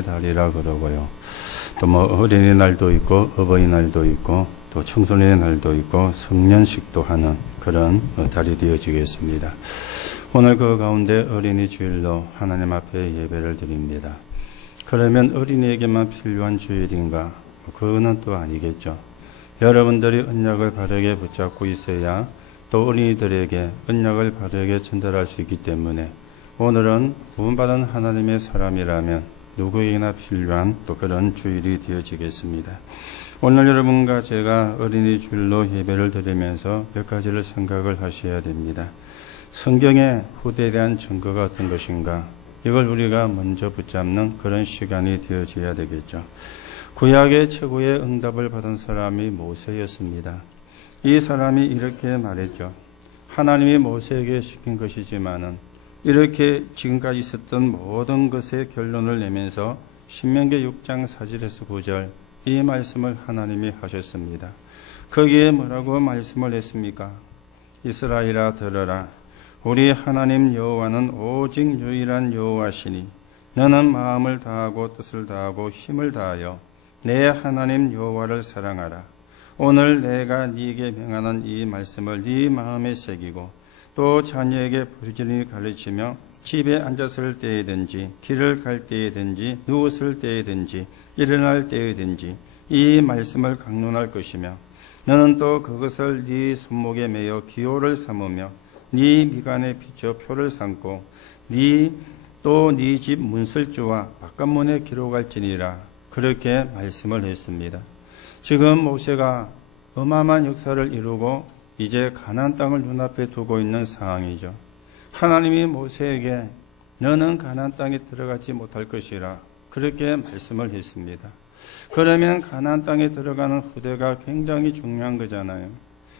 달이라 그러고요. 또 뭐 어린이날도 있고 어버이날도 있고 또 청소년의 날도 있고 성년식도 하는 그런 달이 되어지겠습니다. 오늘 그 가운데 어린이 주일로 하나님 앞에 예배를 드립니다. 그러면 어린이에게만 필요한 주일인가? 그거는 또 아니겠죠. 여러분들이 언약을 바르게 붙잡고 있어야 또 어린이들에게 언약을 바르게 전달할 수 있기 때문에 오늘은 구원받은 하나님의 사람이라면 누구에게나 필요한 또 그런 주일이 되어지겠습니다. 오늘 여러분과 제가 어린이 주일로 예배를 드리면서 몇 가지를 생각을 하셔야 됩니다. 성경의 후대에 대한 증거가 어떤 것인가? 이걸 우리가 먼저 붙잡는 그런 시간이 되어져야 되겠죠. 구약의 최고의 응답을 받은 사람이 모세였습니다. 이 사람이 이렇게 말했죠. 하나님이 모세에게 시킨 것이지만은 이렇게 지금까지 있었던 모든 것의 결론을 내면서 신명기 6장 4절에서 9절 이 말씀을 하나님이 하셨습니다. 거기에 뭐라고 말씀을 했습니까? 이스라엘아 들으라. 우리 하나님 여호와는 오직 유일한 여호와시니 너는 마음을 다하고 뜻을 다하고 힘을 다하여 내 하나님 여호와를 사랑하라. 오늘 내가 네게 명하는 이 말씀을 네 마음에 새기고 또 자녀에게 부지런히 가르치며 집에 앉았을 때에든지 길을 갈 때에든지 누웠을 때에든지 일어날 때에든지 이 말씀을 강론할 것이며 너는 또 그것을 네 손목에 매어 기호를 삼으며 네 미간에 비춰 표를 삼고 또 네 집 문설주와 바깥문에 기록할지니라. 그렇게 말씀을 했습니다. 지금 모세가 어마어마한 역사를 이루고 이제 가나안 땅을 눈앞에 두고 있는 상황이죠. 하나님이 모세에게 너는 가나안 땅에 들어가지 못할 것이라 그렇게 말씀을 했습니다. 그러면 가나안 땅에 들어가는 후대가 굉장히 중요한 거잖아요.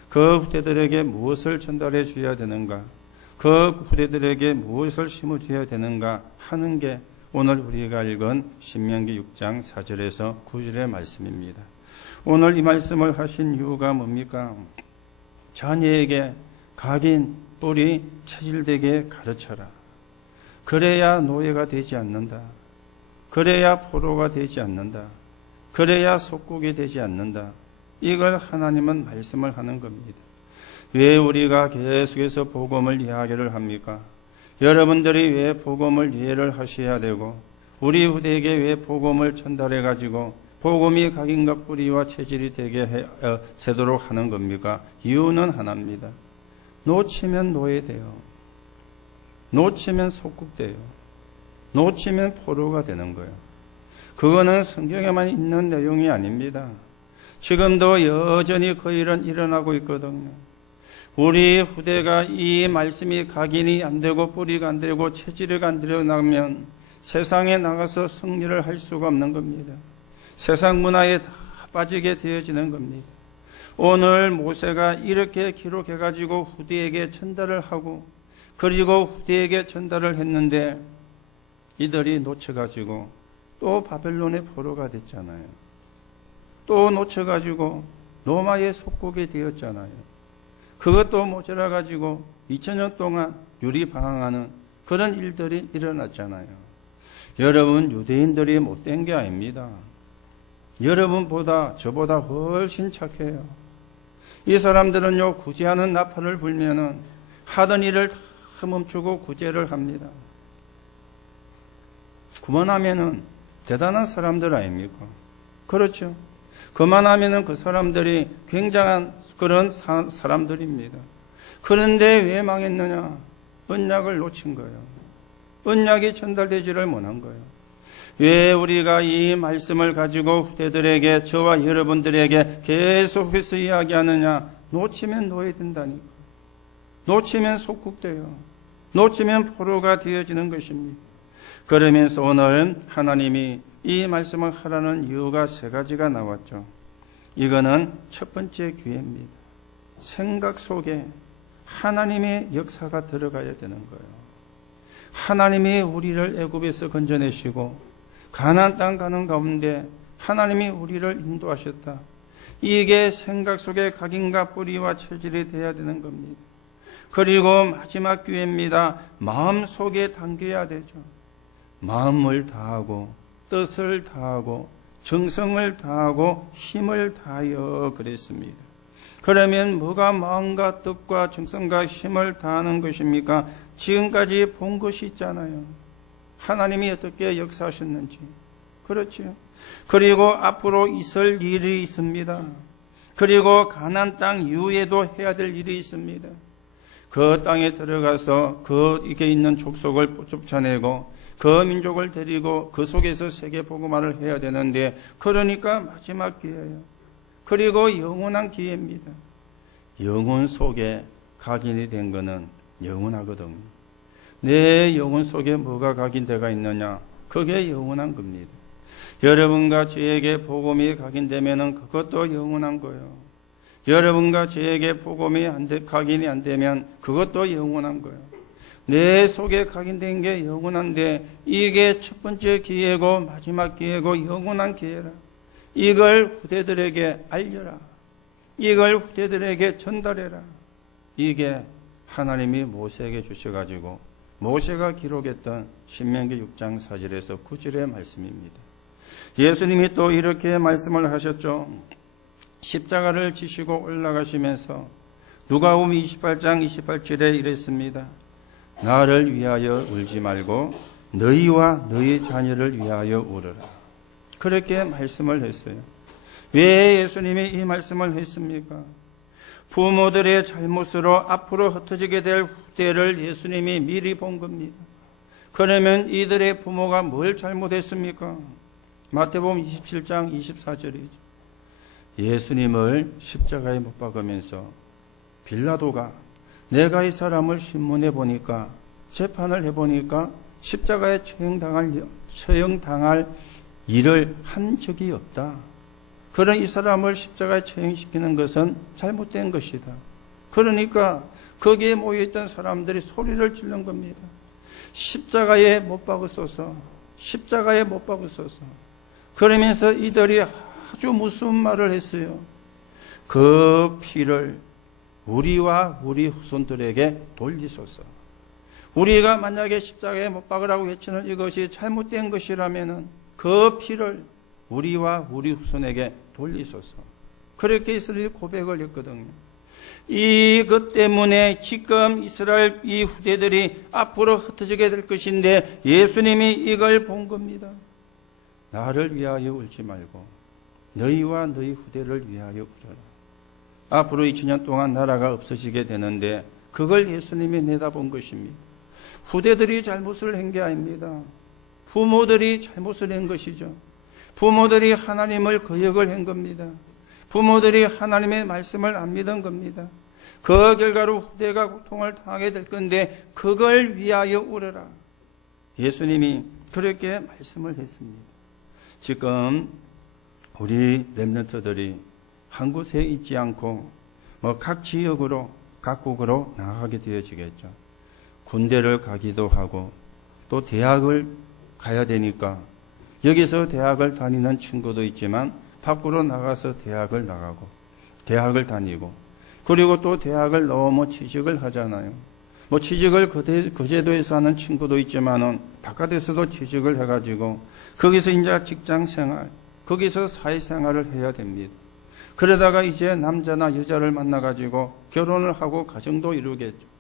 그 후대들에게 무엇을 전달해 줘야 되는가? 그 후대들에게 무엇을 심어줘야 되는가 하는 게 오늘 우리가 읽은 신명기 6장 4절에서 9절의 말씀입니다. 오늘 이 말씀을 하신 이유가 뭡니까? 자녀에게 각인, 뿌리, 체질되게 가르쳐라. 그래야 노예가 되지 않는다. 그래야 포로가 되지 않는다. 그래야 속국이 되지 않는다. 이걸 하나님은 말씀을 하는 겁니다. 왜 우리가 계속해서 복음을 이야기를 합니까? 여러분들이 왜 복음을 이해를 하셔야 되고 우리 후대에게 왜 복음을 전달해 가지고 복음이 각인과 뿌리와 체질이 되게 되도록 하는 겁니까? 이유는 하나입니다. 놓치면 노예돼요. 놓치면 속국돼요. 놓치면 포로가 되는 거예요. 그거는 성경에만 있는 내용이 아닙니다. 지금도 여전히 그 일은 일어나고 있거든요. 우리 후대가 이 말씀이 각인이 안 되고 뿌리가 안 되고 체질이 안 드러나면 세상에 나가서 승리를 할 수가 없는 겁니다. 세상 문화에 다 빠지게 되어지는 겁니다. 오늘 모세가 이렇게 기록해가지고 후대에게 전달을 하고 그리고 후대에게 전달을 했는데 이들이 놓쳐가지고 또 바벨론의 포로가 됐잖아요. 또 놓쳐가지고 로마의 속국이 되었잖아요. 그것도 모자라가지고 2000년 동안 유리방황하는 그런 일들이 일어났잖아요. 여러분 유대인들이 못된 게 아닙니다. 여러분보다 저보다 훨씬 착해요. 이 사람들은요 구제하는 나팔을 불면은 하던 일을 다 멈추고 구제를 합니다. 그만하면은 대단한 사람들 아닙니까? 그렇죠. 그만하면은 그 사람들이 굉장한 그런 사람들입니다. 그런데 왜 망했느냐? 언약을 놓친 거예요. 언약이 전달되지를 못한 거예요. 왜 우리가 이 말씀을 가지고 후대들에게 저와 여러분들에게 계속해서 이야기하느냐? 놓치면 노예된다니까. 놓치면 속국돼요. 놓치면 포로가 되어지는 것입니다. 그러면서 오늘 하나님이 이 말씀을 하라는 이유가 세 가지가 나왔죠. 이거는 첫 번째 기회입니다. 생각 속에 하나님의 역사가 들어가야 되는 거예요. 하나님이 우리를 애굽에서 건져내시고 가나안 땅 가는 가운데 하나님이 우리를 인도하셨다. 이게 생각 속에 각인과 뿌리와 체질이 되어야 되는 겁니다. 그리고 마지막 기회입니다. 마음 속에 담겨야 되죠. 마음을 다하고 뜻을 다하고 정성을 다하고 힘을 다하여 그랬습니다. 그러면 뭐가 마음과 뜻과 정성과 힘을 다하는 것입니까? 지금까지 본 것이 있잖아요. 하나님이 어떻게 역사하셨는지. 그렇죠. 그리고 앞으로 있을 일이 있습니다. 그리고 가나안 땅 이후에도 해야 될 일이 있습니다. 그 땅에 들어가서 이게 있는 족속을 쫓아내고 그 민족을 데리고 그 속에서 세계 복음화를 해야 되는데, 그러니까 마지막 기회예요. 그리고 영원한 기회입니다. 영혼 속에 각인이 된 거는 영원하거든요. 내 영혼 속에 뭐가 각인되어 있느냐? 그게 영원한 겁니다. 여러분과 저에게 복음이 각인되면은 그것도 영원한 거예요. 여러분과 저에게 복음이 각인이 안 되면 그것도 영원한 거예요. 내 속에 각인된 게 영원한데, 이게 첫 번째 기회고 마지막 기회고 영원한 기회라. 이걸 후대들에게 알려라. 이걸 후대들에게 전달해라. 이게 하나님이 모세에게 주셔가지고 모세가 기록했던 신명기 6장 4절에서 9절의 말씀입니다. 예수님이 또 이렇게 말씀을 하셨죠. 십자가를 지시고 올라가시면서 누가복음 28장 28절에 이랬습니다. 나를 위하여 울지 말고 너희와 너희 자녀를 위하여 울어라. 그렇게 말씀을 했어요. 왜 예수님이 이 말씀을 했습니까? 부모들의 잘못으로 앞으로 흩어지게 될 후대를 예수님이 미리 본 겁니다. 그러면 이들의 부모가 뭘 잘못했습니까? 마태복음 27장 24절이죠. 예수님을 십자가에 못 박으면서 빌라도가 내가 이 사람을 신문해 보니까, 재판을 해보니까 십자가에 처형당할 일을 한 적이 없다. 그런 이 사람을 십자가에 처형시키는 것은 잘못된 것이다. 그러니까 거기에 모여있던 사람들이 소리를 지른 겁니다. 십자가에 못 박으소서, 십자가에 못 박으소서. 그러면서 이들이 아주 무서운 말을 했어요. 그 피를 우리와 우리 후손들에게 돌리소서. 우리가 만약에 십자가에 못 박으라고 외치는 이것이 잘못된 것이라면 그 피를 우리와 우리 후손에게 돌리소서. 그렇게 이스라엘이 고백을 했거든요. 이것 때문에 지금 이스라엘 이 후대들이 앞으로 흩어지게 될 것인데, 예수님이 이걸 본 겁니다. 나를 위하여 울지 말고 너희와 너희 후대를 위하여 울어라. 앞으로 2000년 동안 나라가 없어지게 되는데 그걸 예수님이 내다본 것입니다. 후대들이 잘못을 한 게 아닙니다. 부모들이 잘못을 한 것이죠. 부모들이 하나님을 거역을 한 겁니다. 부모들이 하나님의 말씀을 안 믿은 겁니다. 그 결과로 후대가 고통을 당하게 될 건데 그걸 위하여 울어라. 예수님이 그렇게 말씀을 했습니다. 지금 우리 렘넌트들이 한 곳에 있지 않고 각 지역으로 각국으로 나가게 되어지겠죠. 군대를 가기도 하고 또 대학을 가야 되니까 여기서 대학을 다니는 친구도 있지만 밖으로 나가서 대학을 나가고 대학을 다니고, 그리고 또 대학을 넘어 취직을 하잖아요. 취직을 그 제도에서 하는 친구도 있지만은 바깥에서도 취직을 해가지고 거기서 이제 직장 생활, 거기서 사회생활을 해야 됩니다. 그러다가 이제 남자나 여자를 만나가지고 결혼을 하고 가정도 이루겠죠.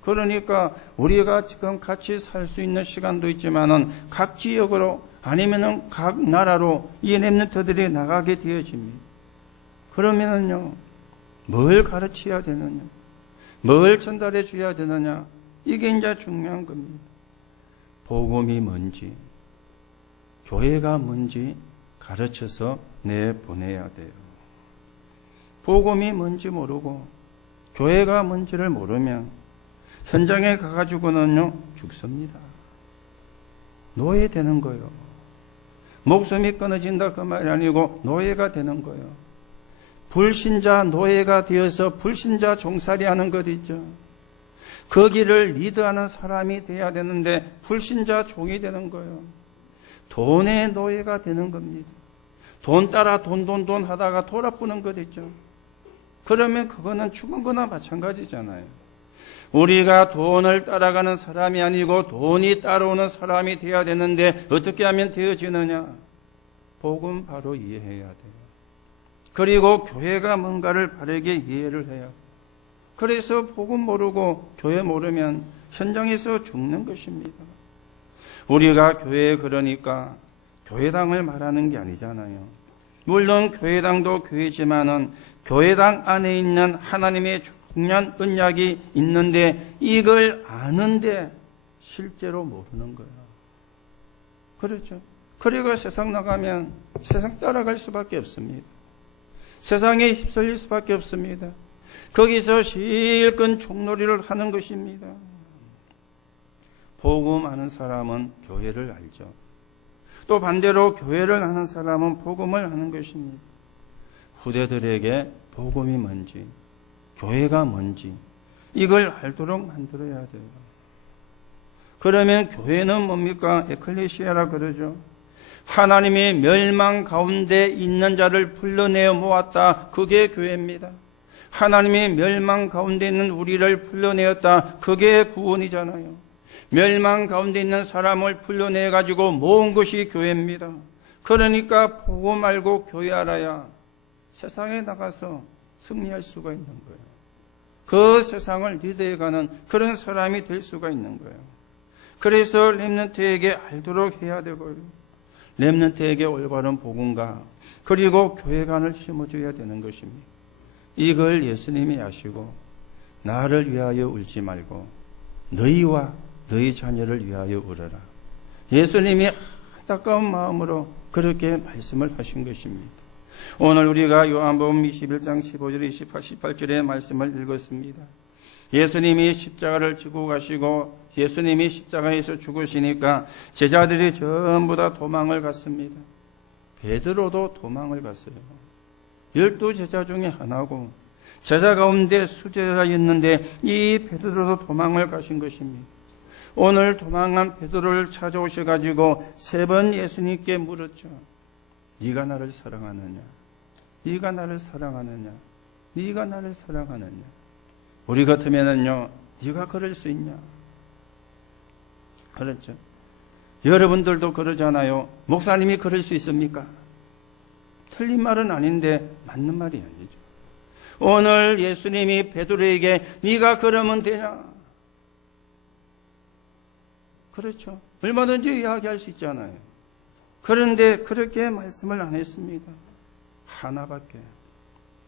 그러니까 우리가 지금 같이 살 수 있는 시간도 있지만은 각 지역으로 아니면은 각 나라로 이 렘넌트들이 나가게 되어집니다. 그러면은요, 뭘 가르쳐야 되느냐, 뭘 전달해 줘야 되느냐, 이게 이제 중요한 겁니다. 복음이 뭔지, 교회가 뭔지 가르쳐서 내보내야 돼요. 복음이 뭔지 모르고 교회가 뭔지를 모르면 현장에 가가지고는요 죽습니다. 노예되는 거예요. 목숨이 끊어진다 그 말이 아니고 노예가 되는 거예요. 불신자 노예가 되어서 불신자 종살이 하는 것 있죠. 거기를 리드하는 사람이 돼야 되는데 불신자 종이 되는 거예요. 돈의 노예가 되는 겁니다. 돈 따라 돈 하다가 돌아쁘는 것 있죠. 그러면 그거는 죽은 거나 마찬가지잖아요. 우리가 돈을 따라가는 사람이 아니고 돈이 따라오는 사람이 되어야 되는데 어떻게 하면 되어지느냐? 복음 바로 이해해야 돼요. 그리고 교회가 뭔가를 바르게 이해를 해요. 그래서 복음 모르고 교회 모르면 현장에서 죽는 것입니다. 우리가 교회 그러니까 교회당을 말하는 게 아니잖아요. 물론 교회당도 교회지만은 교회당 안에 있는 하나님의 중요한 언약이 있는데 이걸 아는데 실제로 모르는 거예요. 그렇죠. 그리고 세상 나가면 세상 따라갈 수밖에 없습니다. 세상에 휩쓸릴 수밖에 없습니다. 거기서 실컷 총놀이를 하는 것입니다. 복음 아는 사람은 교회를 알죠. 또 반대로 교회를 아는 사람은 복음을 아는 것입니다. 후대들에게 복음이 뭔지, 교회가 뭔지 이걸 알도록 만들어야 돼요. 그러면 교회는 뭡니까? 에클레시아라 그러죠. 하나님의 멸망 가운데 있는 자를 불러내어 모았다. 그게 교회입니다. 하나님의 멸망 가운데 있는 우리를 불러내었다. 그게 구원이잖아요. 멸망 가운데 있는 사람을 불러내가지고 모은 것이 교회입니다. 그러니까 복음 알고 교회 알아야 세상에 나가서 승리할 수가 있는 거예요. 그 세상을 리드해가는 그런 사람이 될 수가 있는 거예요. 그래서 렘넌트에게 알도록 해야 되고요. 렘넌트에게 올바른 복음과 그리고 교회관을 심어줘야 되는 것입니다. 이걸 예수님이 아시고 나를 위하여 울지 말고 너희와 너희 자녀를 위하여 울어라. 예수님이 안타까운 마음으로 그렇게 말씀을 하신 것입니다. 오늘 우리가 요한복음 21장 15절 28절의 말씀을 읽었습니다. 예수님이 십자가를 지고 가시고 예수님이 십자가에서 죽으시니까 제자들이 전부 다 도망을 갔습니다. 베드로도 도망을 갔어요. 12제자 중에 하나고 제자 가운데 수제자였는데 이 베드로도 도망을 가신 것입니다. 오늘 도망한 베드로를 찾아오셔가지고 3번 예수님께 물었죠. 네가 나를 사랑하느냐? 네가 나를 사랑하느냐? 네가 나를 사랑하느냐? 우리 같으면은요, 네가 그럴 수 있냐? 그렇죠. 여러분들도 그러잖아요. 목사님이 그럴 수 있습니까? 틀린 말은 아닌데 맞는 말이 아니죠. 오늘 예수님이 베드로에게 네가 그러면 되냐? 그렇죠. 얼마든지 이야기할 수 있잖아요. 그런데 그렇게 말씀을 안 했습니다. 하나밖에.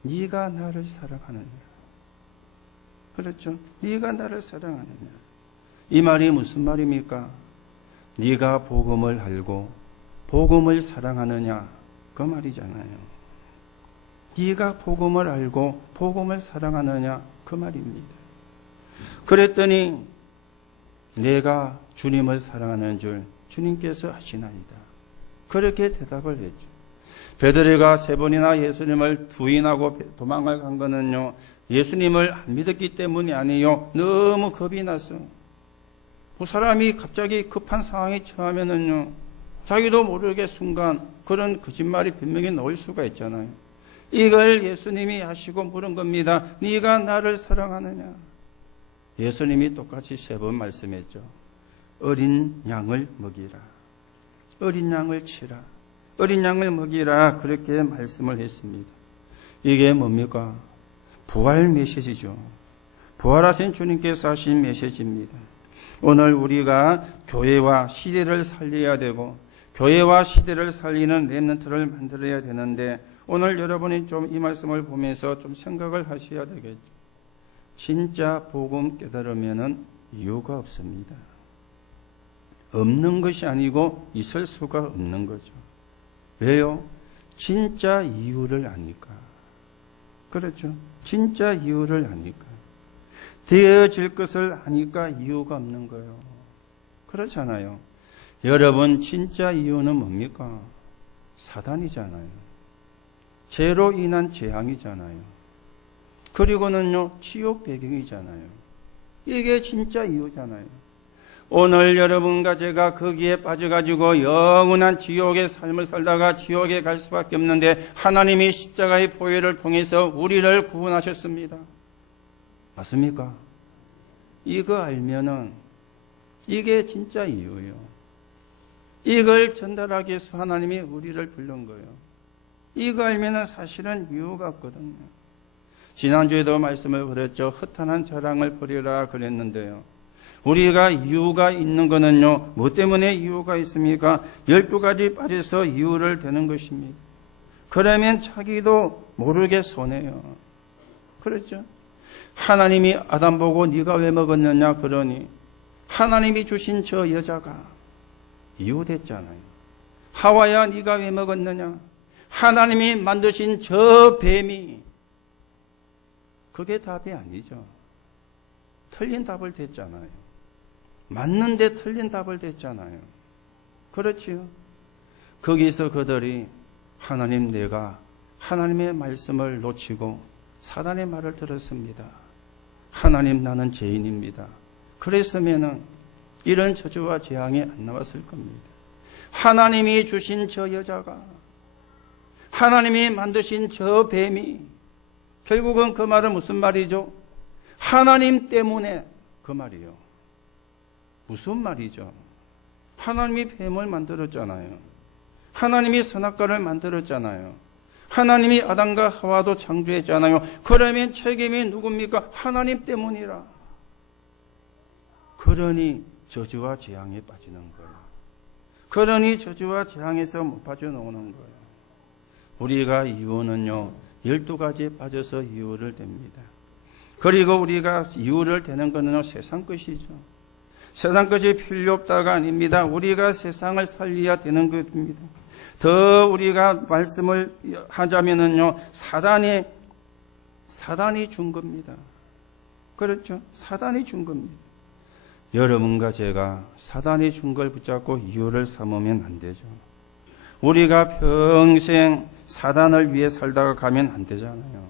네가 나를 사랑하느냐? 그렇죠. 네가 나를 사랑하느냐? 이 말이 무슨 말입니까? 네가 복음을 알고 복음을 사랑하느냐? 그 말이잖아요. 네가 복음을 알고 복음을 사랑하느냐? 그 말입니다. 그랬더니 내가 주님을 사랑하는 줄 주님께서 아시나이다. 그렇게 대답을 했죠. 베드로가 3번이나 예수님을 부인하고 도망을 간 거는요, 예수님을 안 믿었기 때문이 아니에요. 너무 겁이 났어. 그 사람이 갑자기 급한 상황에 처하면은요, 자기도 모르게 순간 그런 거짓말이 분명히 나올 수가 있잖아요. 이걸 예수님이 아시고 물은 겁니다. 네가 나를 사랑하느냐? 예수님이 똑같이 3번 말씀했죠. 어린 양을 먹이라. 어린 양을 치라. 어린 양을 먹이라. 그렇게 말씀을 했습니다. 이게 뭡니까? 부활 메시지죠. 부활하신 주님께서 하신 메시지입니다. 오늘 우리가 교회와 시대를 살려야 되고 교회와 시대를 살리는 렘넌트를 만들어야 되는데 오늘 여러분이 좀 이 말씀을 보면서 좀 생각을 하셔야 되겠죠. 진짜 복음 깨달으면은 이유가 없습니다. 없는 것이 아니고 있을 수가 없는 거죠. 왜요? 진짜 이유를 아니까. 그렇죠. 진짜 이유를 아니까. 되어질 것을 아니까 이유가 없는 거예요. 그렇잖아요. 여러분, 진짜 이유는 뭡니까? 사단이잖아요. 죄로 인한 재앙이잖아요. 그리고는요, 지옥 배경이잖아요. 이게 진짜 이유잖아요. 오늘 여러분과 제가 거기에 빠져가지고 영원한 지옥의 삶을 살다가 지옥에 갈 수밖에 없는데 하나님이 십자가의 보혈을 통해서 우리를 구원하셨습니다. 맞습니까? 이거 알면은 이게 진짜 이유예요. 이걸 전달하기 위해서 하나님이 우리를 부른 거예요. 이거 알면은 사실은 이유가 없거든요. 지난주에도 말씀을 드렸죠. 허탄한 자랑을 버리라 그랬는데요. 우리가 이유가 있는 거는요, 뭐 때문에 이유가 있습니까? 12가지 빠져서 이유를 대는 것입니다. 그러면 자기도 모르게 손해요. 그렇죠? 하나님이 아담 보고 네가 왜 먹었느냐 그러니 하나님이 주신 저 여자가 이유 됐잖아요. 하와야 네가 왜 먹었느냐? 하나님이 만드신 저 뱀이 그게 답이 아니죠. 틀린 답을 댔잖아요. 맞는데 틀린 답을 댔잖아요. 그렇지요. 거기서 그들이 하나님 내가 하나님의 말씀을 놓치고 사단의 말을 들었습니다. 하나님 나는 죄인입니다. 그랬으면은 이런 저주와 재앙이 안 나왔을 겁니다. 하나님이 주신 저 여자가 하나님이 만드신 저 뱀이 결국은 그 말은 무슨 말이죠? 하나님 때문에 그 말이요. 무슨 말이죠? 하나님이 뱀을 만들었잖아요. 하나님이 선악과를 만들었잖아요. 하나님이 아담과 하와도 창조했잖아요. 그러면 책임이 누굽니까? 하나님 때문이라. 그러니 저주와 재앙에 빠지는 거예요. 그러니 저주와 재앙에서 못 빠져나오는 거예요. 우리가 이유는요, 12가지에 빠져서 이유를 댑니다. 그리고 우리가 이유를 대는 것은 세상 것이죠. 세상 것이 필요 없다가 아닙니다. 우리가 세상을 살려야 되는 것입니다. 더 우리가 말씀을 하자면은요, 사단이 준 겁니다. 그렇죠? 사단이 준 겁니다. 여러분과 제가 사단이 준 걸 붙잡고 이유를 삼으면 안 되죠. 우리가 평생 사단을 위해 살다가 가면 안 되잖아요.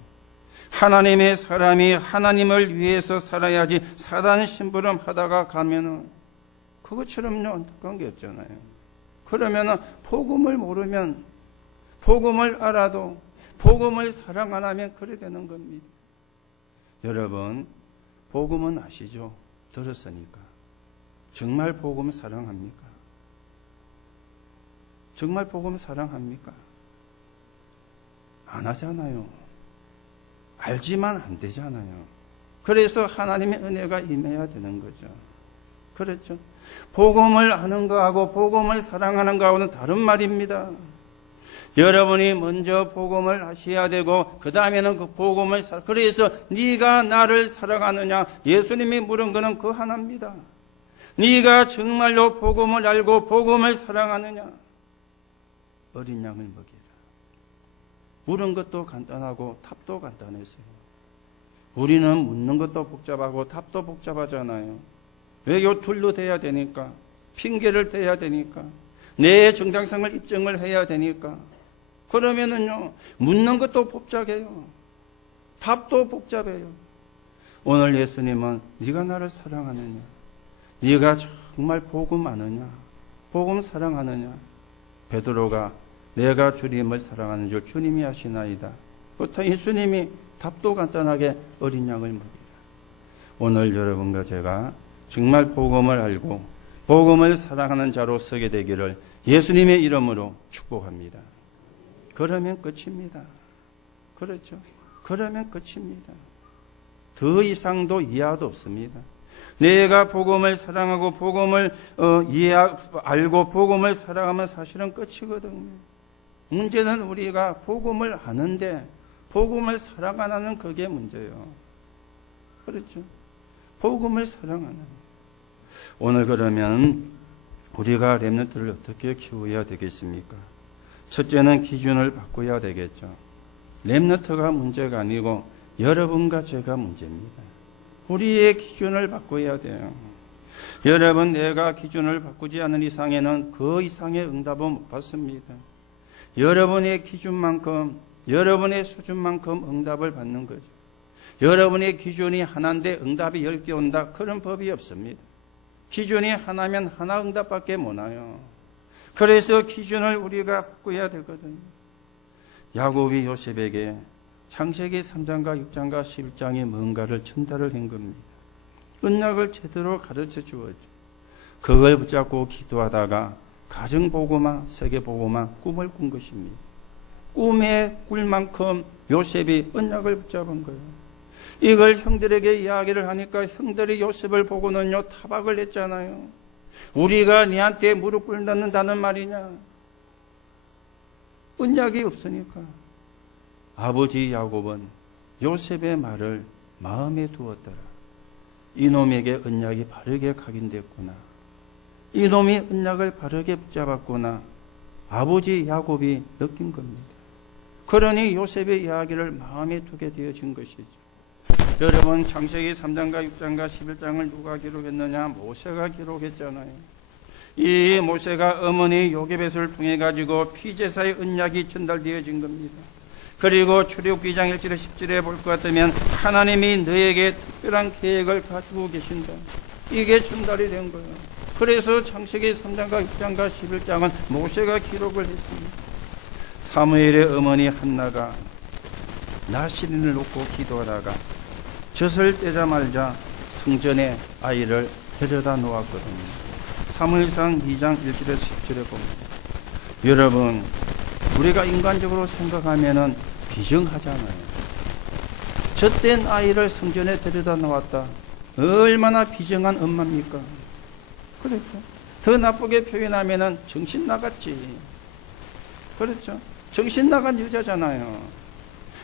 하나님의 사람이 하나님을 위해서 살아야지 사단 심부름 하다가 가면은 그것처럼요 안타까운 게 없잖아요. 그러면은 복음을 모르면 복음을 알아도 복음을 사랑 안 하면 그래 되는 겁니다. 여러분 복음은 아시죠? 들었으니까. 정말 복음 사랑합니까? 정말 복음 사랑합니까? 안 하잖아요. 알지만 안 되잖아요. 그래서 하나님의 은혜가 임해야 되는 거죠. 그렇죠? 복음을 아는 거하고 복음을 사랑하는 거하고는 다른 말입니다. 여러분이 먼저 복음을 하셔야 되고 그 다음에는 그 복음을 그래서 네가 나를 사랑하느냐 예수님이 물은 거는 그 하나입니다. 네가 정말로 복음을 알고 복음을 사랑하느냐 어린 양을 먹이라. 물은 것도 간단하고 답도 간단했어요. 우리는 묻는 것도 복잡하고 답도 복잡하잖아요. 왜 요 둘로 돼야 되니까 핑계를 대야 되니까 내 정당성을 입증을 해야 되니까 그러면은요 묻는 것도 복잡해요. 답도 복잡해요. 오늘 예수님은 네가 나를 사랑하느냐 네가 정말 복음 아느냐 복음 사랑하느냐 베드로가 내가 주님을 사랑하는 줄 주님이 아시나이다. 그렇다 예수님이 답도 간단하게 어린 양을 먹이라. 오늘 여러분과 제가 정말 복음을 알고 복음을 사랑하는 자로 서게 되기를 예수님의 이름으로 축복합니다. 그러면 끝입니다. 그렇죠? 그러면 끝입니다. 더 이상도 이하도 없습니다. 내가 복음을 사랑하고 복음을 알고 복음을 사랑하면 사실은 끝이거든요. 문제는 우리가 복음을 아는데 복음을 사랑 안 하는 그게 문제예요. 그렇죠? 복음을 사랑하는. 오늘 그러면 우리가 렘넌트를 어떻게 키워야 되겠습니까? 첫째는 기준을 바꿔야 되겠죠. 렘넌트가 문제가 아니고 여러분과 제가 문제입니다. 우리의 기준을 바꿔야 돼요. 여러분 내가 기준을 바꾸지 않는 이상에는 그 이상의 응답은 못 받습니다. 여러분의 기준만큼 여러분의 수준만큼 응답을 받는 거죠. 여러분의 기준이 하나인데 응답이 10개 온다. 그런 법이 없습니다. 기준이 하나면 하나 응답밖에 못 와요. 그래서 기준을 우리가 바꿔야 되거든요. 야곱이 요셉에게 창세기 3장과 6장과 11장에 뭔가를 전달을 한 겁니다. 언약을 제대로 가르쳐 주었죠. 그걸 붙잡고 기도하다가 가정보고만, 세계보고만 꿈을 꾼 것입니다. 꿈에 꿀 만큼 요셉이 언약을 붙잡은 거예요. 이걸 형들에게 이야기를 하니까 형들이 요셉을 보고는요, 타박을 했잖아요. 우리가 니한테 무릎 꿇는다는 말이냐? 언약이 없으니까. 아버지 야곱은 요셉의 말을 마음에 두었더라. 이놈에게 언약이 바르게 각인됐구나. 이놈이 언약을 바르게 붙잡았구나. 아버지 야곱이 느낀 겁니다. 그러니 요셉의 이야기를 마음에 두게 되어진 것이죠. 여러분, 창세기 3장과 6장과 11장을 누가 기록했느냐? 모세가 기록했잖아요. 이 모세가 어머니 요게벳을 통해 가지고 피제사의 언약이 전달되어진 겁니다. 그리고 출애굽기 2장 1절에 10절에 볼 것 같으면 하나님이 너에게 특별한 계획을 가지고 계신다. 이게 전달이 된 거예요. 그래서 창세기 3장과 6장과 11장은 모세가 기록을 했습니다. 사무엘의 어머니 한나가 나시린을 놓고 기도하다가 젖을 떼자마자 성전에 아이를 데려다 놓았거든요. 사무엘상 2장 1절에서 10절에 봅니다. 여러분, 우리가 인간적으로 생각하면은 비정하잖아요. 젖된 아이를 성전에 데려다 놓았다. 얼마나 비정한 엄마입니까? 그렇죠. 더 나쁘게 표현하면은 정신 나갔지. 그렇죠. 정신 나간 여자잖아요.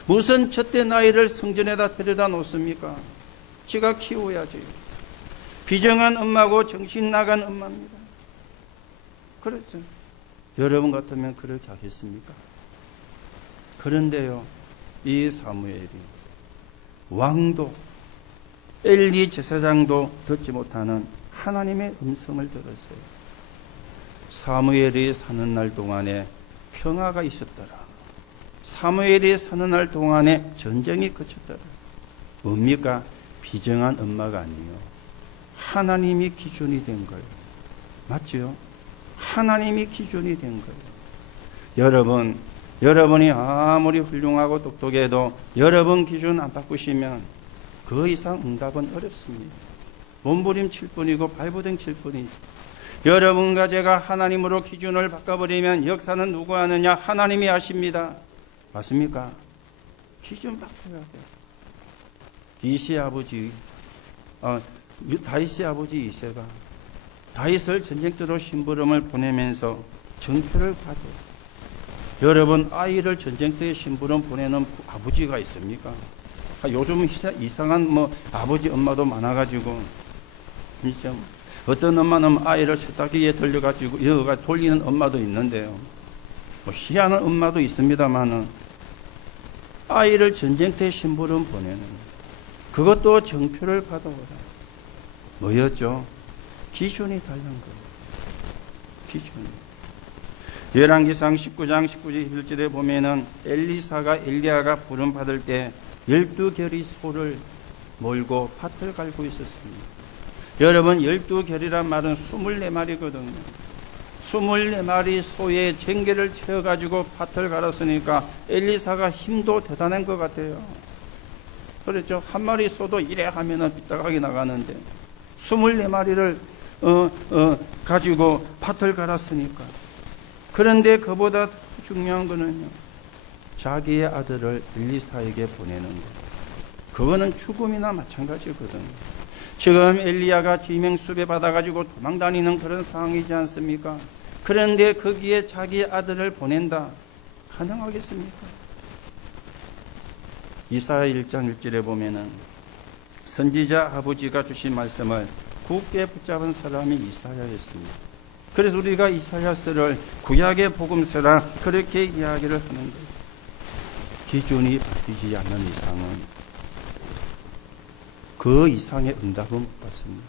무슨 젖된 아이를 성전에다 데려다 놓습니까? 지가 키워야지. 비정한 엄마고 정신 나간 엄마입니다. 그렇죠. 여러분 같으면 그렇게 하겠습니까? 그런데요, 이 사무엘이 왕도 엘리 제사장도 듣지 못하는 하나님의 음성을 들었어요. 사무엘이 사는 날 동안에 평화가 있었더라. 사무엘이 사는 날 동안에 전쟁이 그쳤더라. 뭡니까? 비정한 엄마가 아니에요. 하나님이 기준이 된 거예요. 맞지요? 하나님이 기준이 된 거예요. 여러분이 아무리 훌륭하고 똑똑해도 여러분 기준 안 바꾸시면 그 이상 응답은 어렵습니다. 몸부림칠 뿐이고 발부둥 칠 뿐이죠. 여러분과 제가 하나님으로 기준을 바꿔버리면 역사는 누구 하느냐? 하나님이 하십니다. 맞습니까? 기준 바꿔야 돼요. 이시의 아버지, 다윗의 아버지 이새가 다윗을 전쟁터로 심부름을 보내면서 정표를 받아요. 여러분, 아이를 전쟁터에 심부름 보내는 아버지가 있습니까? 요즘 이상한 아버지 엄마도 많아가지고 진짜 어떤 엄마는 아이를 세탁기에 돌려가지고 여가 돌리는 엄마도 있는데요. 희한한 엄마도 있습니다만은 아이를 전쟁터에 심부름 보내는 그것도 정표를 받아오라. 뭐였죠? 기준이 다른 거예요. 기준이. 열왕기상 19장 19절 21절에 보면은 엘리야가 부름 받을 때 12결의 소를 몰고 밭을 갈고 있었습니다. 여러분, 12결이란 말은 24마리거든요. 24마리 소의 쟁개를 채워가지고 밭을 갈았으니까 엘리사가 힘도 대단한 것 같아요. 그렇죠. 한 마리 소도 이래 하면은 삐딱하게 나가는데 24마리를 가지고 밭을 갈았으니까. 그런데 그보다 중요한 거는요, 자기의 아들을 엘리사에게 보내는 것. 그거는 죽음이나 마찬가지거든요. 지금 엘리야가 지명수배 받아가지고 도망다니는 그런 상황이지 않습니까? 그런데 거기에 자기의 아들을 보낸다. 가능하겠습니까? 이사야 1장 1절에 보면은 선지자 아버지가 주신 말씀을 굳게 붙잡은 사람이 이사야였습니다. 그래서 우리가 이사야서를 구약의 복음서라 그렇게 이야기를 하는 거예요. 기준이 바뀌지 않는 이상은 그 이상의 응답은 못 받습니다.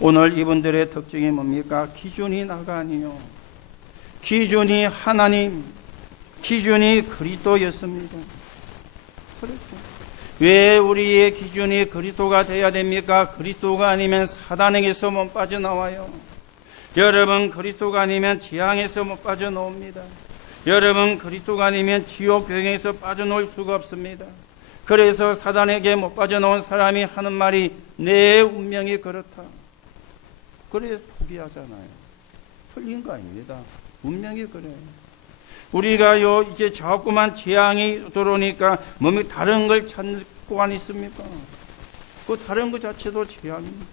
오늘 이분들의 특징이 뭡니까? 기준이 나가 아니요. 기준이 하나님, 기준이 그리스도였습니다. 그렇죠. 왜 우리의 기준이 그리스도가 되어야 됩니까? 그리스도가 아니면 사단에게서 못 빠져나와요. 여러분, 그리스도가 아니면 지향에서 못 빠져나옵니다. 여러분, 그리스도가 아니면 지옥 병에서 빠져나올 수가 없습니다. 그래서 사단에게 못 빠져나온 사람이 하는 말이 내 운명이 그렇다. 그래 포기하잖아요. 틀린 거 아닙니다. 운명이 그래요. 우리가요 이제 자꾸만 재앙이 들어오니까 몸이 다른 걸 찾고 안 있습니까? 그 다른 것 자체도 재앙입니다.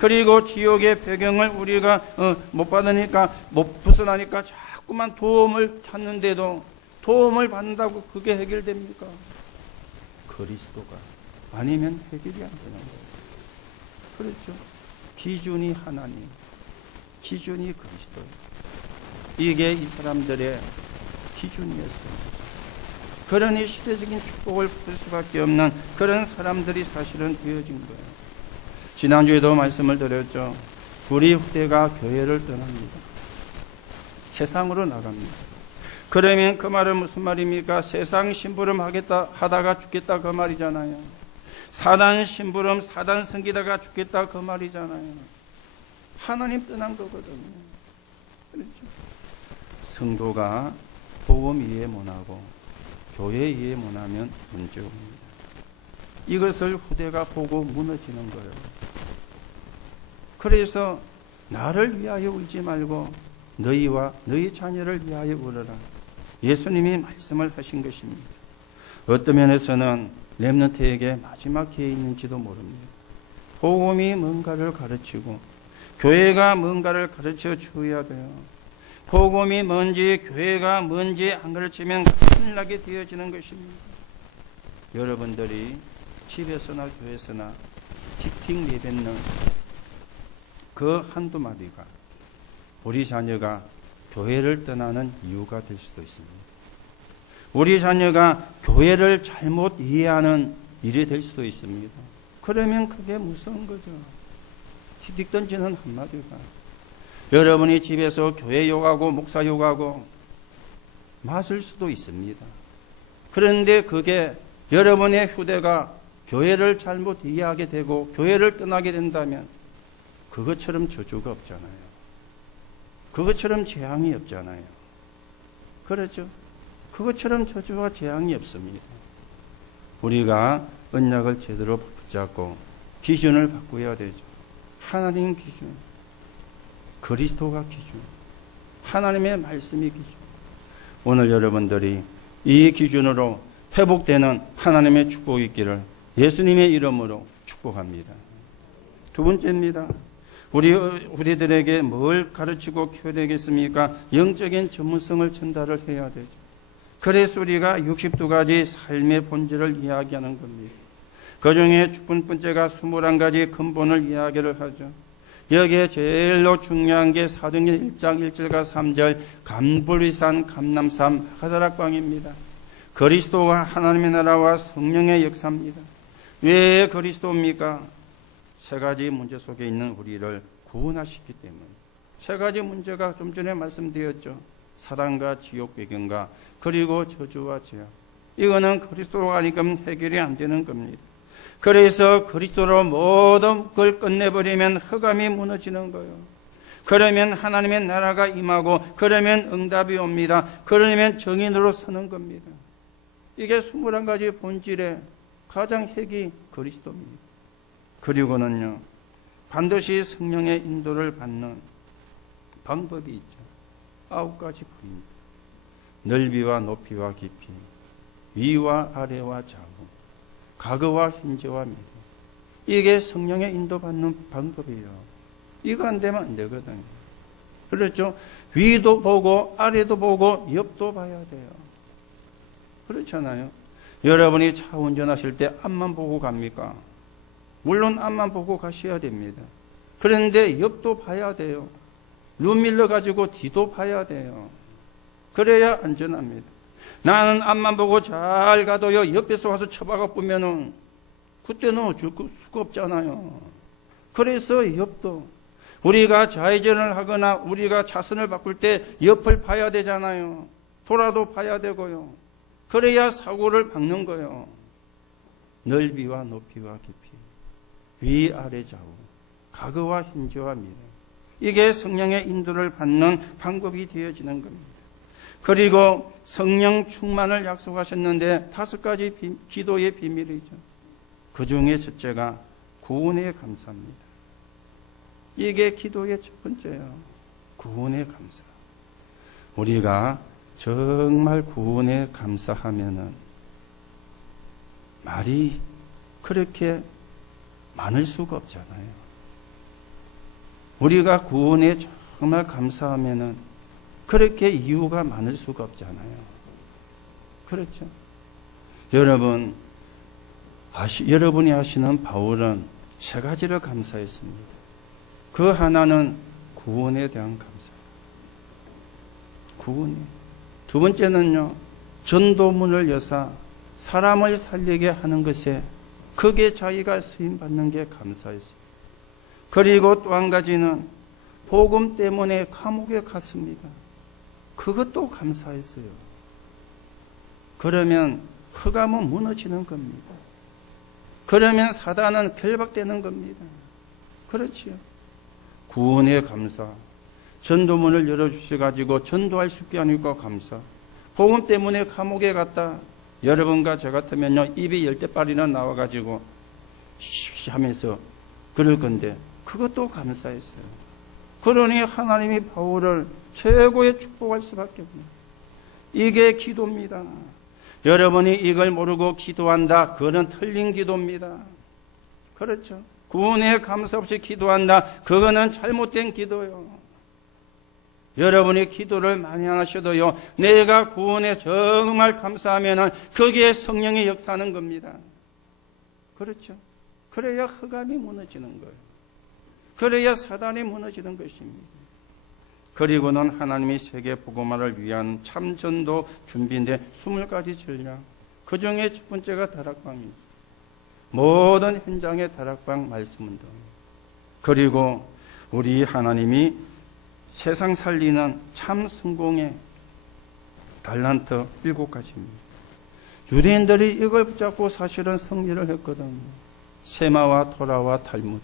그리고 지옥의 배경을 우리가 못 받으니까 못 벗어나니까 자꾸만 도움을 찾는데도 도움을 받는다고 그게 해결됩니까? 그리스도가 아니면 해결이 안 되는 거예요. 그렇죠? 기준이 하나님, 기준이 그리스도. 이게 이 사람들의 기준이었어요. 그러니 시대적인 축복을 받을 수밖에 없는 그런 사람들이 사실은 되어진 거예요. 지난주에도 말씀을 드렸죠. 우리 후대가 교회를 떠납니다. 세상으로 나갑니다. 그러면 그 말은 무슨 말입니까? 세상 심부름 하다가 죽겠다 그 말이잖아요. 사단 심부름, 사단 섬기다가 죽겠다 그 말이잖아요. 하나님 떠난 거거든요. 그렇죠? 성도가 복음 이해 못하고 교회 이해 못하면 문제가 옵니다. 이것을 후대가 보고 무너지는 거예요. 그래서 나를 위하여 울지 말고 너희와 너희 자녀를 위하여 울어라. 예수님이 말씀을 하신 것입니다. 어떤 면에서는 렘넌트에게 마지막 기회 있는지도 모릅니다. 복음이 뭔가를 가르치고 교회가 뭔가를 가르쳐 주어야 돼요. 복음이 뭔지 교회가 뭔지 안 가르치면 큰일 나게 되어지는 것입니다. 여러분들이 집에서나 교회에서나 티팅 내뱉는 그 한두 마디가 우리 자녀가 교회를 떠나는 이유가 될 수도 있습니다. 우리 자녀가 교회를 잘못 이해하는 일이 될 수도 있습니다. 그러면 그게 무서운 거죠. 티틱 던지는 한마디가 여러분이 집에서 교회 욕하고 목사 욕하고 맞을 수도 있습니다. 그런데 그게 여러분의 후대가 교회를 잘못 이해하게 되고 교회를 떠나게 된다면 그것처럼 저주가 없잖아요. 그것처럼 재앙이 없잖아요. 그렇죠? 그것처럼 저주와 재앙이 없습니다. 우리가 언약을 제대로 붙잡고 기준을 바꿔야 되죠. 하나님 기준, 그리스도가 기준, 하나님의 말씀이 기준. 오늘 여러분들이 이 기준으로 회복되는 하나님의 축복이 있기를 예수님의 이름으로 축복합니다. 두 번째입니다. 우리들에게 뭘 가르치고 키워야 되겠습니까? 영적인 전문성을 전달을 해야 되죠. 그래서 우리가 62가지 삶의 본질을 이야기하는 겁니다. 그 중에 첫 번째가 21가지 근본을 이야기를 하죠. 여기에 제일로 중요한 게 사도행전 1장 1절과 3절 감불위산 감남산 하다락방입니다. 그리스도와 하나님의 나라와 성령의 역사입니다. 왜 그리스도입니까? 세 가지 문제 속에 있는 우리를 구원하시기 때문에. 세 가지 문제가 좀 전에 말씀드렸죠. 사단과 지옥 배경과 그리고 저주와 죄악. 이거는 그리스도가 아니까 해결이 안 되는 겁니다. 그래서 그리스도로 모든 걸 끝내버리면 흑암이 무너지는 거예요. 그러면 하나님의 나라가 임하고 그러면 응답이 옵니다. 그러면 정인으로 서는 겁니다. 이게 21가지 본질의 가장 핵이 그리스도입니다. 그리고는요, 반드시 성령의 인도를 받는 방법이 있죠. 9가지 부입니다. 넓이와 높이와 깊이, 위와 아래와 좌우, 과거와 현재와 미래. 이게 성령의 인도받는 방법이에요. 이거 안 되면 안 되거든요. 그렇죠? 위도 보고 아래도 보고 옆도 봐야 돼요. 그렇잖아요. 여러분이 차 운전하실 때 앞만 보고 갑니까? 물론 앞만 보고 가셔야 됩니다. 그런데 옆도 봐야 돼요. 룸밀러 가지고 뒤도 봐야 돼요. 그래야 안전합니다. 나는 앞만 보고 잘 가도요, 옆에서 와서 쳐박아 보면은 그때는 어쩔 수가 없잖아요. 그래서 옆도 우리가 좌회전을 하거나 우리가 차선을 바꿀 때 옆을 봐야 되잖아요. 돌아도 봐야 되고요. 그래야 사고를 막는 거예요. 넓이와 높이와 깊이, 위아래 좌우, 과거와 현재와 미래. 이게 성령의 인도를 받는 방법이 되어지는 겁니다. 그리고 성령 충만을 약속하셨는데 5가지 기도의 비밀이죠. 그 중에 첫째가 구원에 감사합니다. 이게 기도의 첫 번째예요. 구원에 감사. 우리가 정말 구원에 감사하면은 말이 그렇게 많을 수가 없잖아요. 우리가 구원에 정말 감사하면은 그렇게 이유가 많을 수가 없잖아요. 그렇죠? 여러분이 하시는 바울은 3가지를 감사했습니다. 그 하나는 구원에 대한 감사. 구원이. 두 번째는요, 전도문을 여사 사람을 살리게 하는 것에 그게 자기가 쓰임받는 게 감사했어요. 그리고 또 한 가지는 복음 때문에 감옥에 갔습니다. 그것도 감사했어요. 그러면 흑암은 무너지는 겁니다. 그러면 사단은 결박되는 겁니다. 그렇지요. 구원에 감사. 전도문을 열어주셔가지고 전도할 수 있게 하니까 감사. 복음 때문에 감옥에 갔다. 여러분과 저 같으면요, 입이 10대발이나 나와가지고 쉬쉬 하면서 그럴 건데 그것도 감사했어요. 그러니 하나님이 바울을 최고의 축복할 수밖에 없네요. 이게 기도입니다. 여러분이 이걸 모르고 기도한다. 그거는 틀린 기도입니다. 그렇죠. 구원에 감사 없이 기도한다. 그거는 잘못된 기도요. 여러분이 기도를 많이 안 하셔도요, 내가 구원에 정말 감사하면은 거기에 성령이 역사하는 겁니다. 그렇죠. 그래야 흑암이 무너지는 거예요. 그래야 사단이 무너지는 것입니다. 그리고는 하나님이 세계 복음화를 위한 참전도 준비인데 20가지 전략. 그 중에 첫 번째가 다락방입니다. 모든 현장에 다락방 말씀운동. 그리고 우리 하나님이 세상 살리는 참 성공의 달란트 7가지입니다. 유대인들이 이걸 붙잡고 사실은 승리를 했거든요. 세마와 토라와 탈무드,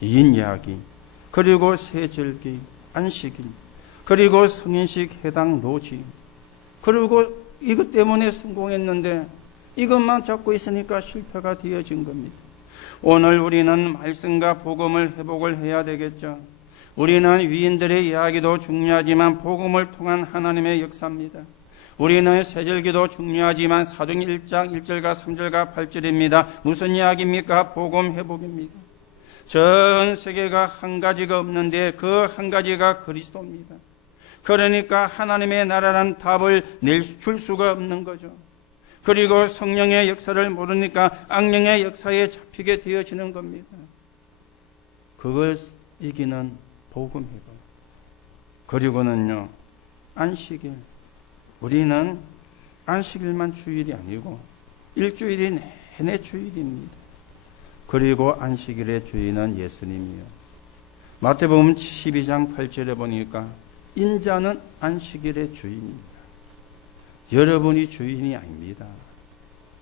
이인야기, 그리고 세절기, 안식일, 그리고 성인식 해당 노지, 그리고 이것 때문에 성공했는데 이것만 잡고 있으니까 실패가 되어진 겁니다. 오늘 우리는 말씀과 복음을 회복을 해야 되겠죠. 우리는 위인들의 이야기도 중요하지만 복음을 통한 하나님의 역사입니다. 우리는 세절기도 중요하지만 사도행 1장 1절과 3절과 8절입니다. 무슨 이야기입니까? 복음 회복입니다. 전 세계가 한 가지가 없는데 그 한 가지가 그리스도입니다. 그러니까 하나님의 나라라는 답을 줄 수가 없는 거죠. 그리고 성령의 역사를 모르니까 악령의 역사에 잡히게 되어지는 겁니다. 그걸 이기는 복음 회복. 그리고는요, 안식일. 우리는 안식일만 주일이 아니고 일주일이 내내 주일입니다. 그리고 안식일의 주인은 예수님이요. 마태복음 12장 8절에 보니까 인자는 안식일의 주인입니다. 여러분이 주인이 아닙니다.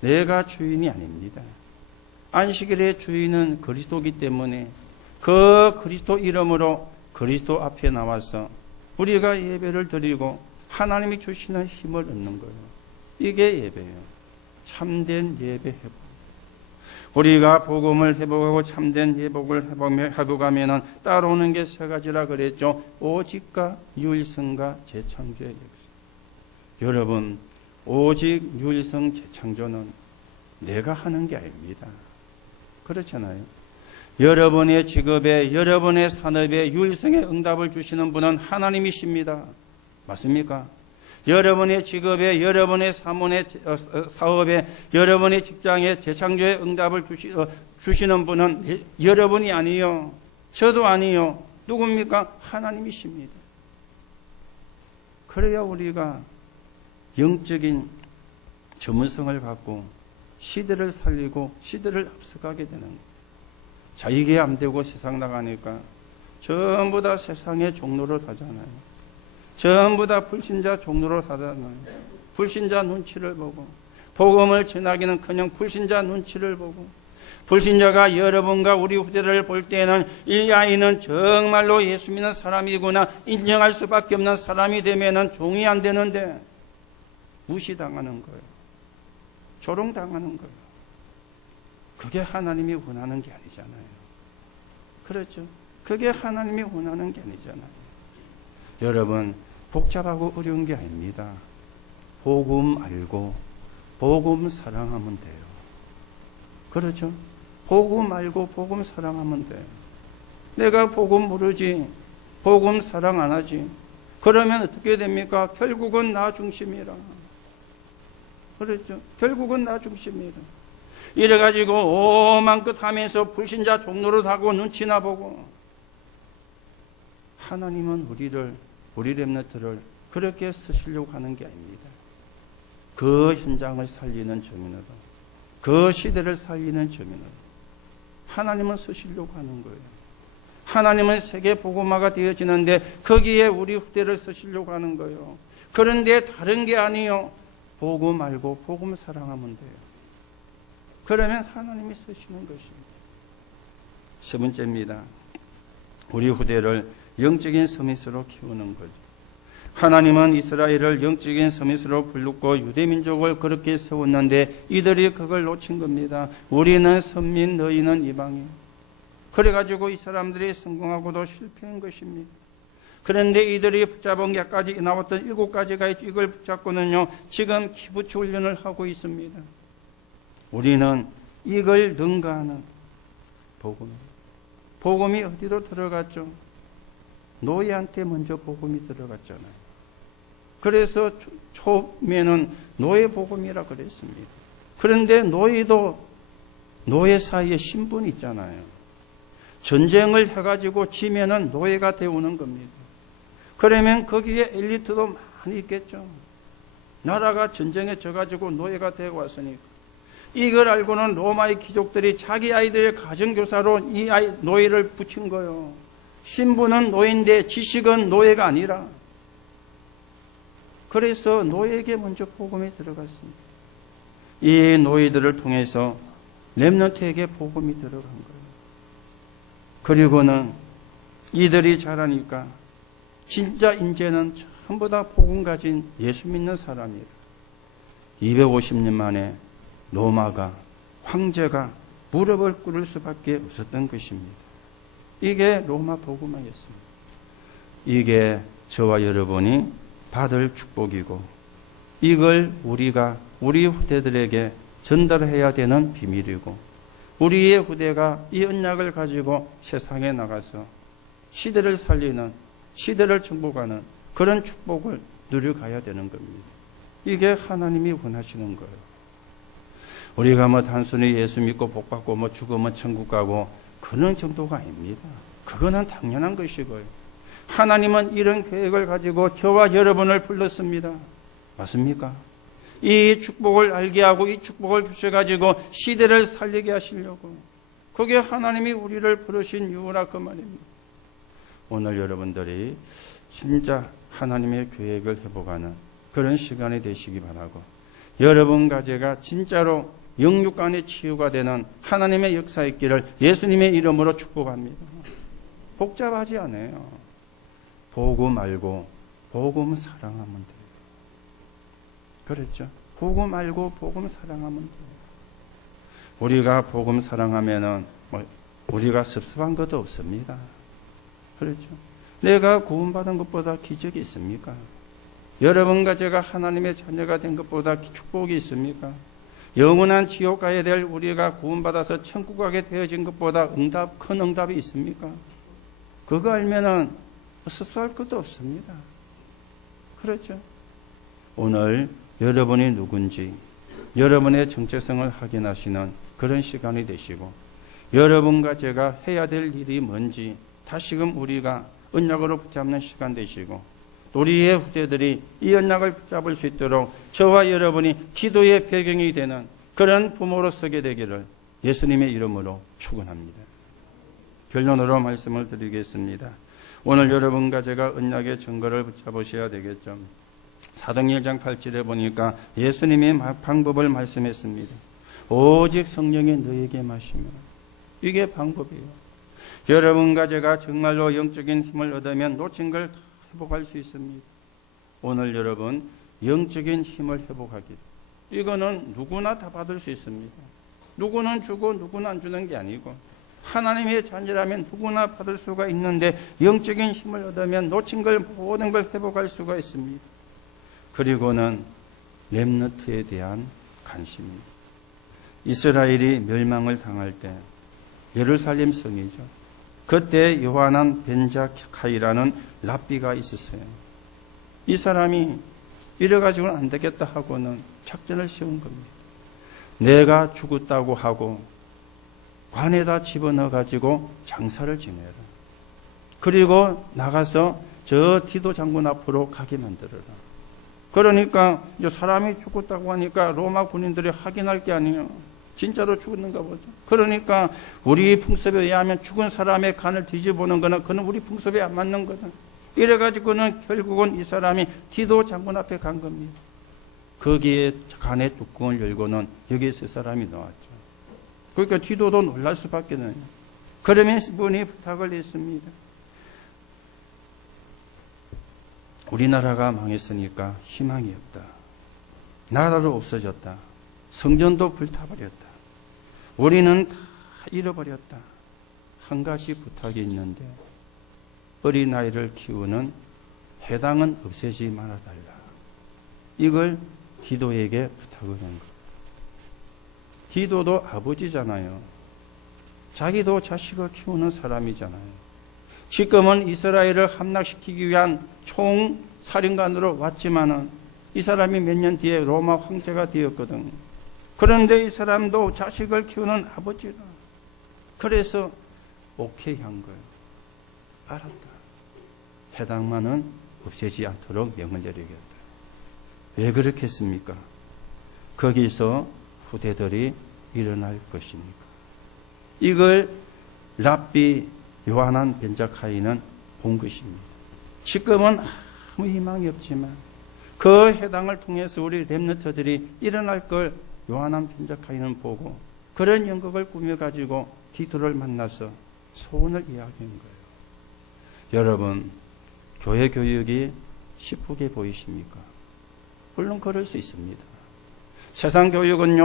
내가 주인이 아닙니다. 안식일의 주인은 그리스도이기 때문에 그 그리스도 이름으로 그리스도 앞에 나와서 우리가 예배를 드리고 하나님이 주시는 힘을 얻는 거예요. 이게 예배예요. 참된 예배 회복. 우리가 복음을 회복하고 참된 회복을 회복하면 따라오는 게 3가지라 그랬죠. 오직과 유일성과 재창조의 역사. 여러분, 오직 유일성 재창조는 내가 하는 게 아닙니다. 그렇잖아요. 여러분의 직업에, 여러분의 산업에 유일성의 응답을 주시는 분은 하나님이십니다. 맞습니까? 여러분의 직업에, 여러분의 사업에, 여러분의 직장에 재창조의 응답을 주시는 분은 여러분이 아니요, 저도 아니요, 누굽니까? 하나님이십니다. 그래야 우리가 영적인 전문성을 갖고 시대를 살리고 시대를 앞서가게 되는 거예요. 자, 이게 안 되고 세상 나가니까 전부 다 세상의 종로로 사잖아요. 전부 다 불신자 종로로 사잖아요. 불신자 눈치를 보고, 복음을 전하기는 그냥 불신자 눈치를 보고, 불신자가 여러분과 우리 후대를 볼 때는 이 아이는 정말로 예수 믿는 사람이구나 인정할 수밖에 없는 사람이 되면은 종이 안 되는데, 무시당하는 거예요. 조롱당하는 거예요. 그게 하나님이 원하는 게 아니잖아요. 그렇죠? 그게 하나님이 원하는 게 아니잖아요. 여러분, 복잡하고 어려운 게 아닙니다. 복음 알고 복음 사랑하면 돼요. 그렇죠? 복음 알고 복음 사랑하면 돼요. 내가 복음 모르지, 복음 사랑 안 하지, 그러면 어떻게 됩니까? 결국은 나 중심이라. 그렇죠? 결국은 나 중심이라. 이래가지고 오만껏 하면서 불신자 종로로 하고 눈치나 보고, 하나님은 우리 렘넌트를 그렇게 쓰시려고 하는 게 아닙니다. 그 현장을 살리는 증인으로, 그 시대를 살리는 증인으로 하나님은 쓰시려고 하는 거예요. 하나님은 세계 복음화가 되어지는데 거기에 우리 후대를 쓰시려고 하는 거예요. 그런데 다른 게 아니요. 복음 알고 복음 사랑하면 돼요. 그러면 하나님이 쓰시는 것입니다. 세 번째입니다. 우리 후대를 영적인 서밋으로 키우는 거죠. 하나님은 이스라엘을 영적인 서밋으로 불렀고 유대민족을 그렇게 세웠는데 이들이 그걸 놓친 겁니다. 우리는 선민, 너희는 이방인. 그래가지고 이 사람들이 성공하고도 실패한 것입니다. 그런데 이들이 붙잡은 게까지 나왔던 7가지가 있죠. 이걸 붙잡고는요, 지금 기부치 훈련을 하고 있습니다. 우리는 이걸 능가하는 복음이 어디로 들어갔죠? 노예한테 먼저 복음이 들어갔잖아요. 그래서 처음에는 노예 복음이라 그랬습니다. 그런데 노예도 노예 사이에 신분이 있잖아요. 전쟁을 해가지고 지면은 노예가 되어오는 겁니다. 그러면 거기에 엘리트도 많이 있겠죠. 나라가 전쟁에 져가지고 노예가 되어 왔으니까. 이걸 알고는 로마의 귀족들이 자기 아이들의 가정교사로 이 노예를 붙인 거예요. 신분은 노예인데 지식은 노예가 아니라. 그래서 노예에게 먼저 복음이 들어갔습니다. 이 노예들을 통해서 렘넌트에게 복음이 들어간 거예요. 그리고는 이들이 자라니까 진짜 이제는 전부 다 복음 가진 예수 믿는 사람이에요. 250년 만에 로마가, 황제가 무릎을 꿇을 수밖에 없었던 것입니다. 이게 로마 복음화였습니다. 이게 저와 여러분이 받을 축복이고, 이걸 우리 후대들에게 전달해야 되는 비밀이고, 우리의 후대가 이 언약을 가지고 세상에 나가서 시대를 살리는, 시대를 정복하는 그런 축복을 누려가야 되는 겁니다. 이게 하나님이 원하시는 거예요. 우리가 단순히 예수 믿고 복 받고 죽으면 천국 가고 그런 정도가 아닙니다. 그거는 당연한 것이고요. 하나님은 이런 계획을 가지고 저와 여러분을 불렀습니다. 맞습니까? 이 축복을 알게 하고 이 축복을 주셔가지고 시대를 살리게 하시려고. 그게 하나님이 우리를 부르신 이유라 그 말입니다. 오늘 여러분들이 진짜 하나님의 계획을 회복하는 그런 시간이 되시기 바라고, 여러분 가제가 진짜로 영육간의 치유가 되는 하나님의 역사 있기를 예수님의 이름으로 축복합니다. 복잡하지 않아요. 복음 알고 복음 사랑하면 돼요. 그렇죠? 복음 알고 복음 사랑하면 돼요. 우리가 복음 사랑하면은 우리가 섭섭한 것도 없습니다. 그렇죠? 내가 구원받은 것보다 기적이 있습니까? 여러분과 제가 하나님의 자녀가 된 것보다 축복이 있습니까? 영원한 지옥 가야 될 우리가 구원받아서 천국 가게 되어진 것보다 큰 응답이 있습니까? 그거 알면은 섭섭할 것도 없습니다. 그렇죠? 오늘 여러분이 누군지 여러분의 정체성을 확인하시는 그런 시간이 되시고, 여러분과 제가 해야 될 일이 뭔지 다시금 우리가 언약으로 붙잡는 시간 되시고, 우리의 후대들이 이 언약을 붙잡을 수 있도록 저와 여러분이 기도의 배경이 되는 그런 부모로 서게 되기를 예수님의 이름으로 축원합니다. 결론으로 말씀을 드리겠습니다. 오늘 여러분과 제가 언약의 증거를 붙잡으셔야 되겠죠. 사도행전 1장 8절에 보니까 예수님이 방법을 말씀했습니다. 오직 성령이 너에게 마시면. 이게 방법이에요. 여러분과 제가 정말로 영적인 힘을 얻으면 놓친 걸 회복할 수 있습니다. 오늘 여러분 영적인 힘을 회복하기. 이거는 누구나 다 받을 수 있습니다. 누구는 주고 누구는 안 주는 게 아니고 하나님의 자녀라면 누구나 받을 수가 있는데 영적인 힘을 얻으면 놓친 걸 모든 걸 회복할 수가 있습니다. 그리고는 렘너트에 대한 관심입니다. 이스라엘이 멸망을 당할 때 예루살렘 성이죠. 그때 요하난 벤자카이라는 랍비가 있었어요. 이 사람이 이래가지고는 안 되겠다 하고는 작전을 세운 겁니다. 내가 죽었다고 하고 관에다 집어넣어가지고 장사를 지내라. 그리고 나가서 저 디도 장군 앞으로 가게 만들어라. 그러니까 이제 사람이 죽었다고 하니까 로마 군인들이 확인할 게 아니에요. 진짜로 죽었는가 보죠. 그러니까 우리 풍습에 의하면 죽은 사람의 간을 뒤집어보는 거는 그는 우리 풍습에 안 맞는 거다. 이래가지고는 결국은 이 사람이 디도 장군 앞에 간 겁니다. 거기에 간의 뚜껑을 열고는 여기에 세 사람이 나왔죠. 그러니까 디도도 놀랄 수밖에 없어요. 그러면 분이 부탁을 했습니다. 우리나라가 망했으니까 희망이 없다. 나라도 없어졌다. 성전도 불타버렸다. 우리는 다 잃어버렸다. 한 가지 부탁이 있는데 어린아이를 키우는 회당은 없애지 말아달라. 이걸 디도에게 부탁을 한 거예요. 디도도 아버지잖아요. 자기도 자식을 키우는 사람이잖아요. 지금은 이스라엘을 함락시키기 위한 총사령관으로 왔지만은 이 사람이 몇 년 뒤에 로마 황제가 되었거든. 그런데 이 사람도 자식을 키우는 아버지라. 그래서 오케이 한 거예요. 알았다. 해당만은 없애지 않도록 명을 내리겠다. 왜 그렇게 했습니까? 거기서 후대들이 일어날 것이니까. 이걸 랍비 요하난 벤자카이는 본 것입니다. 지금은 아무 희망이 없지만 그 해당을 통해서 우리 렘너트들이 일어날 걸 요하난 벤자카이는 보고 그런 연극을 꾸며가지고 디도를 만나서 소원을 이야기한 거예요. 여러분, 교회 교육이 기쁘게 보이십니까? 물론 그럴 수 있습니다. 세상 교육은요,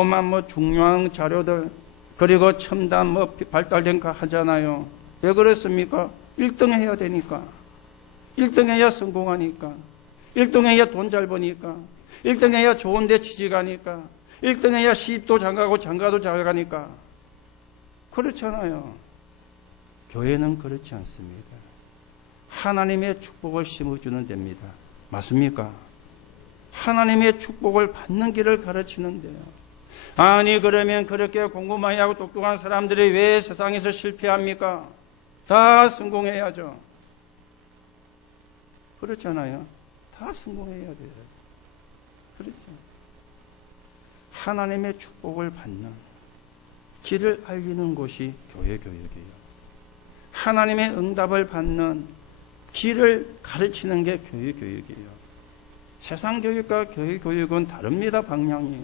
오만 중요한 자료들, 그리고 첨단 발달된 거 하잖아요. 왜 그렇습니까? 1등 해야 되니까. 1등 해야 성공하니까. 1등 해야 돈 잘 버니까. 1등 해야 좋은 데 취직하니까. 1등 해야 시집도 장가고 장가도 잘 가니까. 그렇잖아요. 교회는 그렇지 않습니다. 하나님의 축복을 심어주는 데입니다. 맞습니까? 하나님의 축복을 받는 길을 가르치는데요. 아니 그러면 그렇게 공부 많이 하고 똑똑한 사람들이 왜 세상에서 실패합니까? 다 성공해야죠. 그렇잖아요. 다 성공해야 돼요. 그렇죠. 하나님의 축복을 받는 길을 알리는 곳이 교회 교육이에요. 하나님의 응답을 받는 길을 가르치는 게 교회 교육이에요. 세상 교육과 교회 교육은 다릅니다, 방향이.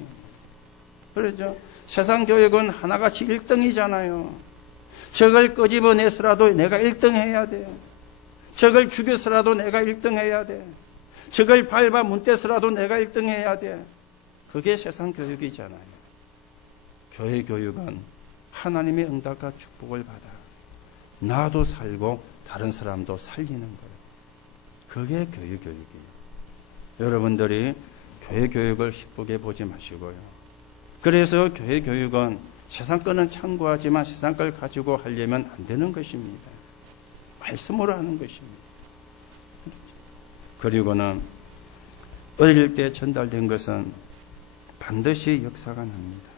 그렇죠? 세상 교육은 하나같이 1등이잖아요. 저걸 끄집어내서라도 내가 1등 해야 돼요. 저걸 죽여서라도 내가 1등 해야 돼. 저걸 밟아 문대서라도 내가 1등 해야 돼. 그게 세상 교육이잖아요. 교회 교육은 하나님의 응답과 축복을 받아 나도 살고 다른 사람도 살리는 거예요. 그게 교회 교육이에요. 여러분들이 교회 교육을 기쁘게 보지 마시고요. 그래서 교회 교육은 세상 거는 참고하지만 세상 걸 가지고 하려면 안 되는 것입니다. 말씀으로 하는 것입니다. 그리고는 어릴 때 전달된 것은 반드시 역사가 납니다.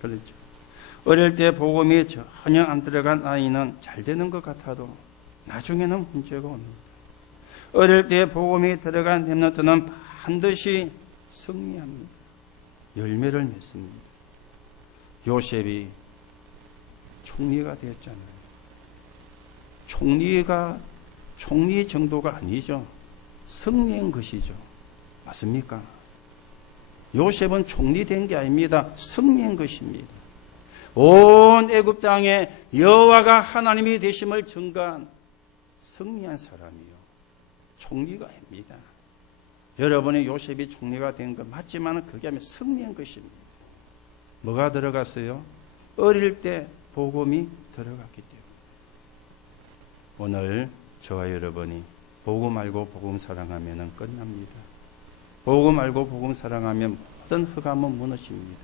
그렇죠. 어릴 때 복음이 전혀 안 들어간 아이는 잘 되는 것 같아도 나중에는 문제가 옵니다. 어릴 때 복음이 들어간 렘넌트는 반드시 승리합니다. 열매를 맺습니다. 요셉이 총리가 되었잖아요. 총리 정도가 아니죠. 승리한 것이죠. 맞습니까? 요셉은 총리 된 게 아닙니다. 승리한 것입니다. 온 애굽 땅에 여호와가 하나님이 되심을 증거한 승리한 사람이요. 총리가 아닙니다. 여러분의 요셉이 총리가 된 것 맞지만 그게 하면 승리한 것입니다. 뭐가 들어갔어요? 어릴 때 복음이 들어갔기 때문에. 오늘 저와 여러분이 복음 알고 복음 사랑하면 끝납니다. 복음 알고 복음 사랑하면 모든 흑암은 무너집니다.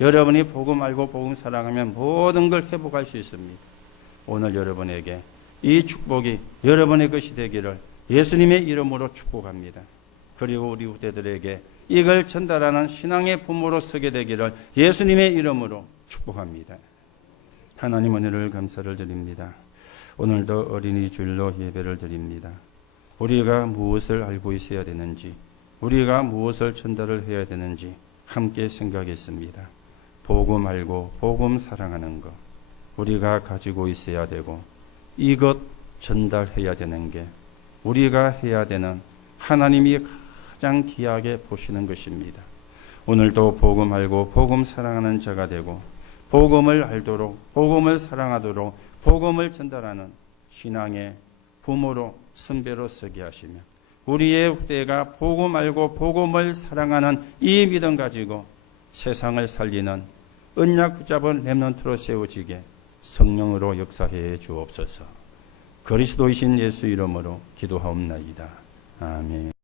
여러분이 복음 알고 복음 사랑하면 모든 걸 회복할 수 있습니다. 오늘 여러분에게 이 축복이 여러분의 것이 되기를 예수님의 이름으로 축복합니다. 그리고 우리 후대들에게 이걸 전달하는 신앙의 부모로 서게 되기를 예수님의 이름으로 축복합니다. 하나님 은혜를 감사를 드립니다. 오늘도 어린이 주일로 예배를 드립니다. 우리가 무엇을 알고 있어야 되는지, 우리가 무엇을 전달을 해야 되는지 함께 생각했습니다. 복음 알고 복음 사랑하는 것, 우리가 가지고 있어야 되고 이것 전달해야 되는 게 우리가 해야 되는 하나님이 가장 귀하게 보시는 것입니다. 오늘도 복음 알고 복음 사랑하는 자가 되고 복음을 알도록 복음을 사랑하도록 복음을 전달하는 신앙의 부모로 선배로 서게 하시며 우리의 후대가 복음 알고 복음을 사랑하는 이 믿음 가지고 세상을 살리는 언약 붙잡은 렘넌트로 세워지게 성령으로 역사해 주옵소서. 그리스도이신 예수 이름으로 기도하옵나이다. 아멘.